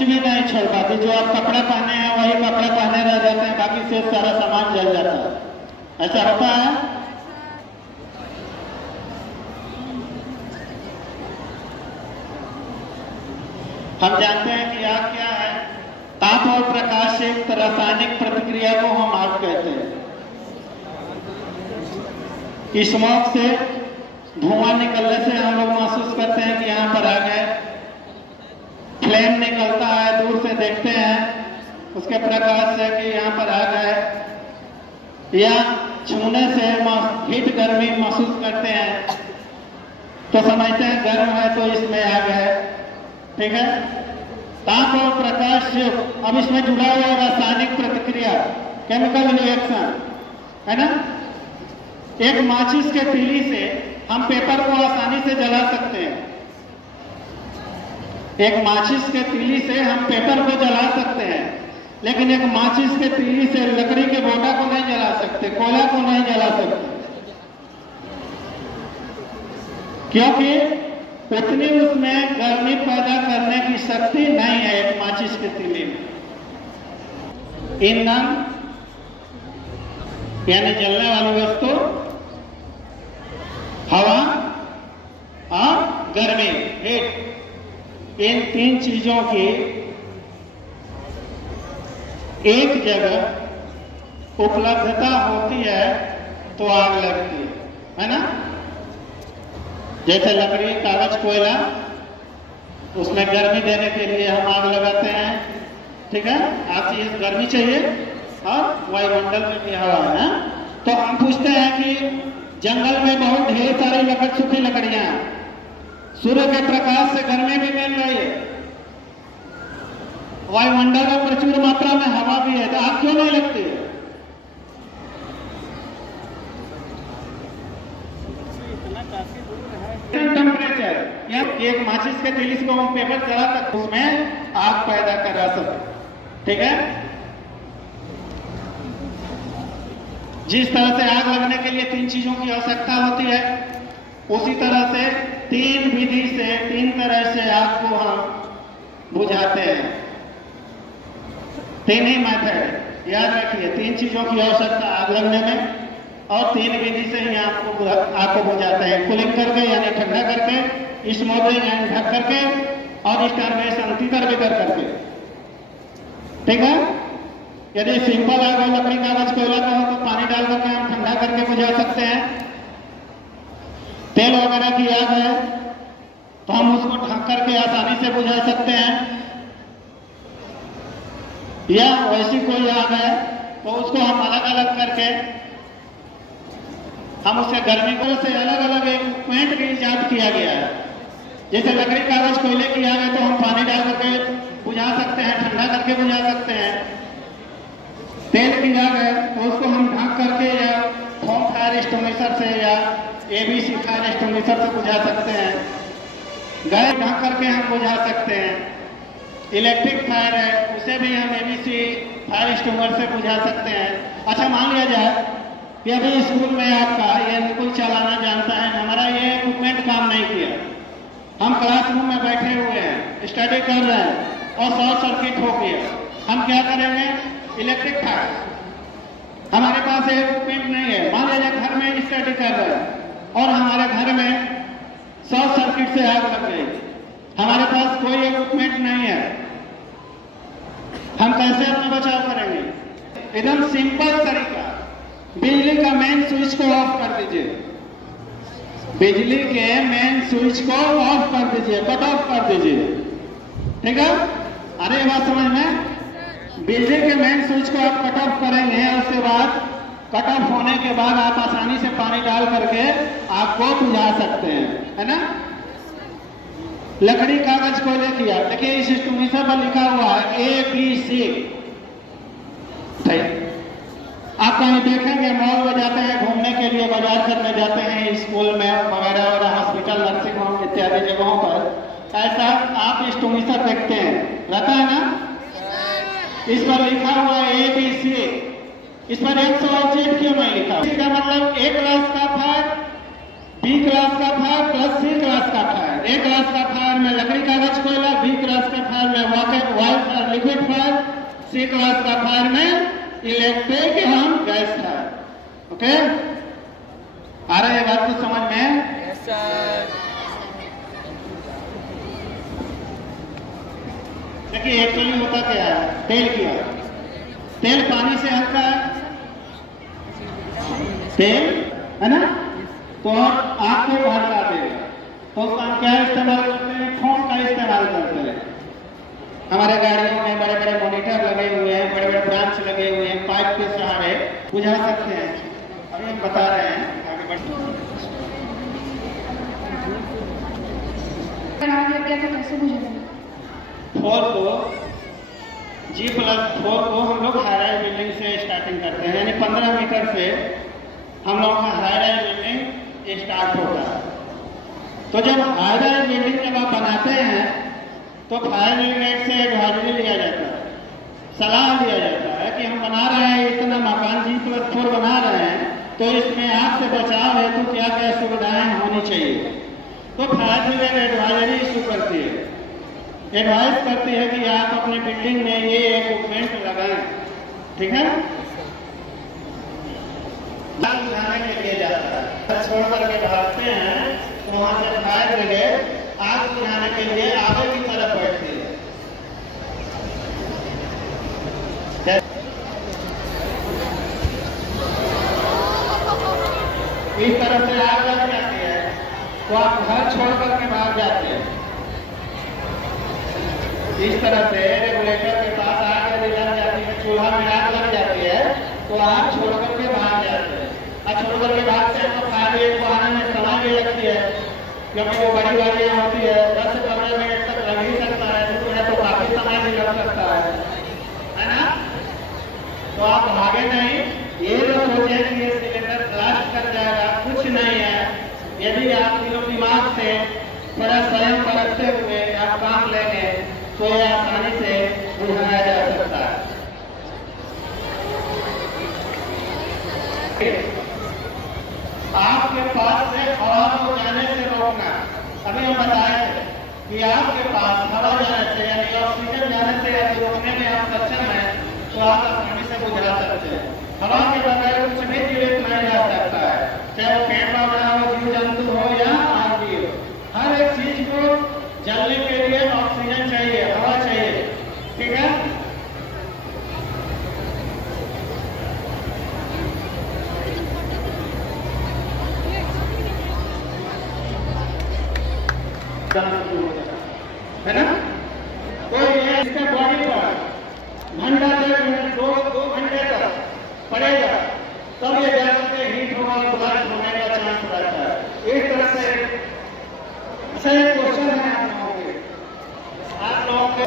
कुछ भी नहीं छोड़ पाती। जो आप कपड़े पहने हैं वही कपड़े पहने रह जाते हैं, बाकी से सारा सामान जल जाता है। ऐसा होता है? हम जानते हैं कि आग क्या है। ताप और प्रकाश से एक रासायनिक प्रतिक्रिया को हम आग कहते हैं। स्मोक से धुआं निकलने से हम लोग महसूस करते हैं कि यहाँ पर आग है। फ्लेम निकलता है, दूर से देखते हैं उसके प्रकाश से कि यहाँ पर आग है, या छूने से हीट गर्मी महसूस करते हैं तो समझते हैं गर्म है तो इसमें आग है। ठीक है। ताप और प्रकाश से अब इसमें जुड़ा हुआ रासायनिक प्रतिक्रिया, केमिकल रिएक्शन है ना। एक माचिस के तीली से हम पेपर को आसानी से जला सकते हैं। एक माचिस के तीली से हम पेपर को जला सकते हैं, लेकिन एक माचिस के तीली से लकड़ी के बोटा को नहीं जला सकते, कोयला को नहीं जला सकते, क्योंकि उतनी उसमें गर्मी पैदा करने की शक्ति नहीं है एक माचिस के तीली में। ईंधन यानी जलने वाली वस्तु, हवा और गर्मी, हीट, इन तीन चीजों की एक जगह उपलब्धता होती है तो आग लगती है ना। जैसे लकड़ी, कागज, कोयला, उसमें गर्मी देने के लिए हम आग लगाते हैं। ठीक है। आप चीज गर्मी चाहिए और वायुमंडल में भी हवा है। तो हम पूछते हैं कि जंगल में बहुत ढेर सारी सूखी लकड़ियां हैं, सूर्य के प्रकाश से गर्मी भी मिल रही है, वायुमंडल में प्रचुर मात्रा में हवा भी है, तो आग क्यों नहीं लगती है? टेम्परेचर या एक माचिस के तीली को हम पेपर जला सकते, उसमें आग पैदा करा सकते। ठीक है। जिस तरह से आग लगने के लिए तीन चीजों की आवश्यकता होती है, उसी तरह से तीन विधि से, तीन तरह से आग को हम बुझाते हैं। तीन ही मेथड याद रखिए, तीन चीजों की आवश्यकता आग लगने में, और तीन विधि से ही आग को बुझाते हैं। कूलिंग करके यानी ठंडा करके, स्मोकिंग यानी ढक करके, और स्टारवेशन तीतर बितर करके। ठीक है। यदि सिंपल आग हो, लकड़ी, कागज, कोयला का हो, तो पानी डाल करके हम ठंडा करके बुझा सकते हैं। तेल वगैरह की आग है तो हम उसको ढक करके आसानी से बुझा सकते हैं, या वैसी कोई आग है तो उसको हम अलग अलग करके हम उसके गर्मी को से अलग अलग इक्विपमेंट भी इजाद किया गया है। जैसे लकड़ी, कागज, कोयले की आग है तो हम पानी डाल करके बुझा सकते हैं, ठंडा करके बुझा सकते हैं। तेल की आग है तो उसको हम ढक करके या होम फायर एक्सटिंग्विशर से या एबीसी फायर एक्सटिंग्विशर से बुझा सकते हैं। गैस ढक करके हम बुझा सकते हैं। इलेक्ट्रिक फायर है, उसे भी हम एबीसी फायर एक्सटिंग्विशर से बुझा सकते हैं। अच्छा, मान लिया जाए कि अभी स्कूल में आपका ये कोई चलाना जानता है, हमारा ये इक्विपमेंट काम नहीं किया, हम क्लासरूम में बैठे हुए हैं, स्टडी कर रहे हैं और शॉर्ट सर्किट हो गया, हम क्या करेंगे? Electric fire. हमारे पास इक्विपमेंट नहीं है, मान लीजिए घर में स्टडी कर रहे हैं और हमारे घर में शॉर्ट सर्किट से आग लग गई, हमारे पास कोई इक्विपमेंट नहीं है, हम कैसे अपना बचाव करेंगे? एकदम सिंपल तरीका, बिजली का मेन स्विच को ऑफ कर दीजिए। बिजली के मेन स्विच को ऑफ कर दीजिए, कट ऑफ कर दीजिए। ठीक है। अरे बात समझ में? बिजली के मेन स्विच को आप कट ऑफ करेंगे, उसके बाद कट ऑफ होने के बाद आप आसानी से पानी डाल करके आग को बुझा सकते हैं, है ना। लकड़ी, कागज, कोयले की आग, देखिए इस एक्सटिंग्विशर पर लिखा हुआ है ABC। आप कहीं देखेंगे मॉल में जाते हैं घूमने के लिए, बाजार करने जाते हैं, स्कूल में वगैरह वगैरह, हॉस्पिटल, नर्सिंग होम इत्यादि जगहों पर ऐसा आप एक्सटिंग्विशर देखते हैं, रहता है ना। इस पर लिखा हुआ है ABC, इस पर 108 क्यों नहीं लिखा? इसका मतलब A क्लास का फायर, B क्लास का फायर प्लस C क्लास का फायर। A क्लास का फायर में लकड़ी, कागज, कोयला, B क्लास का फायर में वायु बिकॉज द फायर में इलेक्ट्रिक एवं गैस था। ओके, आ रहा है बात तो समझ में? Yes sir. देखिए एक्चुअली होता क्या है, तेल किया, तेल पानी से हल्का है, तेल है ना, तो आग को भड़का देगा, तो उसका हम क्या इस्तेमाल करते हैं? फोन का इस्तेमाल करते हैं। हमारे गाड़ियों में बड़े बड़े मॉनिटर लगे हुए हैं, बड़े बड़े ब्रांच लगे हुए हैं, पाइप के सहारे बुझा सकते हैं। अभी हम बता रहे हैं, आगे बढ़ते कैसे बुझेगा? 4 को G+4 को हम लोग हाई राइज बिल्डिंग से स्टार्टिंग करते हैं, यानी 15 मीटर से हम लोग का हाई राइज बिल्डिंग स्टार्ट होता है। तो जब हाई राइज बिल्डिंग जब आप बनाते हैं तो फायर ब्रिगेड से एडवाइजरी लिया जाता है, सलाह लिया जाता है कि हम बना रहे हैं इतना मकान G+4 बना रहे हैं, तो इसमें आग से बचाव है तो क्या क्या सुविधाएं होनी चाहिए। तो फायर ब्रिगेड एडवाइजरी इशू करती है, एडवाइस करती है कि आप अपने बिल्डिंग में ये इक्विपमेंट लगाएं, ठीक है। आग बुझाने के लिए जाता है, छोड़ करके भागते हैं तो वहां से फायर ब्रिगेड आग बुझाने के लिए आगे की तरफ बढ़ती है। इस तरफ से आग लग जाती है तो आप घर छोड़ करके भाग जाते हैं। इस तरह से रेगुलेटर के पास आग लग जाती है, चूल्हा में आग लग जाती है तो आग छोड़ करके भाग जाते हैं। और छोड़ करके भागते हैं तो फायर ब्रिगेड को आने में समय भी लगती है, क्योंकि वो बड़ी गाड़ियाँ होती है, 10 से 15 मिनट तक लग ही सकता है, दूर है तो काफी समय भी लग सकता है ना। तो आप भागे नहीं, ये जो सोचे कि ये सिलेंडर ब्लास्ट कर जाएगा, कुछ नहीं है। यदि आप दिमाग से थोड़ा स्वयं परखते हुए आप काम लेंगे तो ये आसानी से बुझाया जा सकता है। आपके पास से हवा को जाने से रोकना, अभी हम बताए थे कि आपके पास हवा जाने से यानी ऑक्सीजन जाने से यदि रोकने में आप सक्षम हैं तो आप आसानी से बुझा सकते हैं। हवा के बगैर कुछ भी जीवित नहीं रह सकता है, चाहे वो पेड़ पौधा हो, जीव जंतु हो या आदमी हो। हर एक चीज को जलने के लिए ऑक्सीजन चाहिए, हवा चाहिए, ठीक है। है ना। तो ये इसका बॉडी पर घंटा 2 घंटे तक पड़ेगा, तब ये गैस के हीट होगा और ब्लास्ट होने का चांस रहता है। इस तरह से क्वेश्चन है आप लोगों के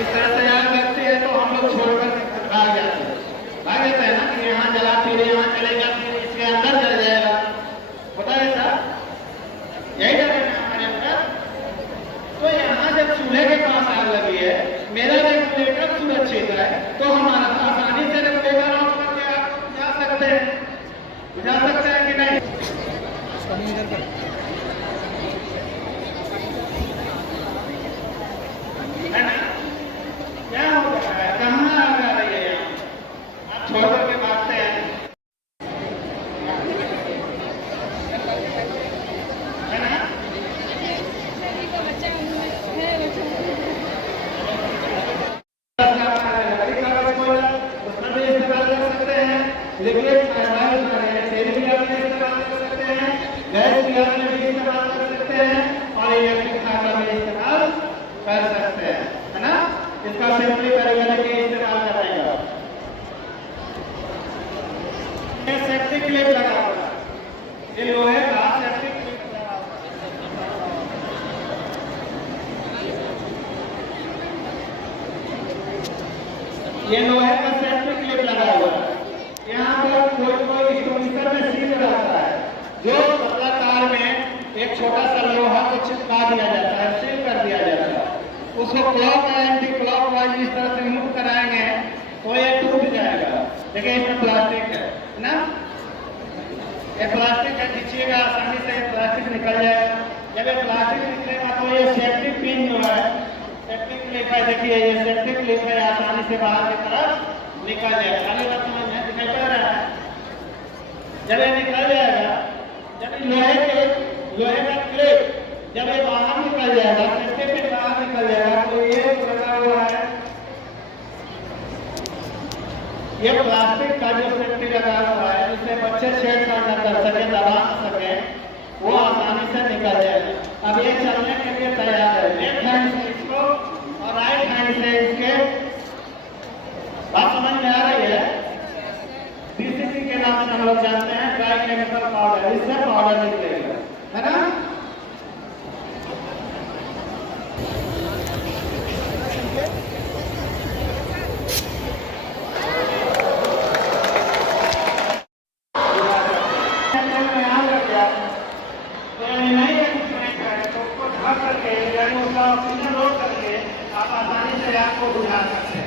इस तरह से याद रखते हैं तो हम लोग छोड़कर भाग जाते हैं ना कि यहाँ जला फिर यहाँ चलेगा, फिर इसके अंदर जल जाएगा, होता है साहब, यही डर है हमारे अंदर। तो यहाँ जब चूल्हे के पास आग लगी है, मेरा रेगुलेटर सुरक्षित है, तो हमारा आसानी से रेगुलेटर ऑफ करके आप बुझा सकते हैं कि नहीं? है ना, क्या हो रहा है, कहाँ आग आ रही है, आप छोड़ करके भागते हैं, है ना। उसमें भी इस्तेमाल कर सकते हैं, लिक्विड फाइबर तेल भी आप इस्तेमाल कर सकते हैं, गैस भी आप इस्तेमाल कर सकते हैं और इलेक्ट्रिक फाइबर भी इस्तेमाल कर सकते हैं, है ना। इसका सिंपली तरीका लेके इस्तेमाल करेगा। सेफ्टी क्लिप लगा हुआ है, ये लोहे का सेफ्टी क्लिप लगा हुआ है, ये लोहे का सेफ्टी क्लिप लगा हुआ है। यहाँ पर कोई स्टोनिकर में सील रहता है, जो पतला तार में एक छोटा सा लोहा को चिपका दिया जाता है, सील कर दिया जाता है। उसको क्लॉक एंटी क्लॉक वाइज इस तरह से मूव कराएंगे तो ये टूट जाएगा। देखिए इसमें प्लास्टिक है ना, ये प्लास्टिक है, खींचिएगा आसानी से प्लास्टिक निकल जाएगा। जब ये प्लास्टिक निकलेगा तो ये सेफ्टी पिन जो है, सेफ्टी क्लिप है, देखिए ये सेफ्टी क्लिप है, आसानी से बाहर की तरफ निकल जाएगा। खाली बात समझ में दिखाई पड़ रहा है। जब ये निकल जाएगा, जब लोहे का क्लिप जब ये बाहर निकल जाएगा, सेफ्टी पिन बाहर निकल जाएगा, तो ये लगा हुआ है, ये प्लास्टिक का जो सेफ्टी लगा हुआ है, जिससे बच्चे छेड़छाड़ न कर सके, दबा न सके, वो आसानी से निकल जाएगा। अब ये चलने के लिए तैयार है। लेफ्ट हैंड से इसको और राइट हैंड से इसके, बात समझ में आ रही है? DCP के नाम से हम लोग जानते हैं, ड्राई केमिकल पाउडर, इससे पाउडर निकलेगा, है ना? करके आप आसानी से आपको बुझा सकते हैं।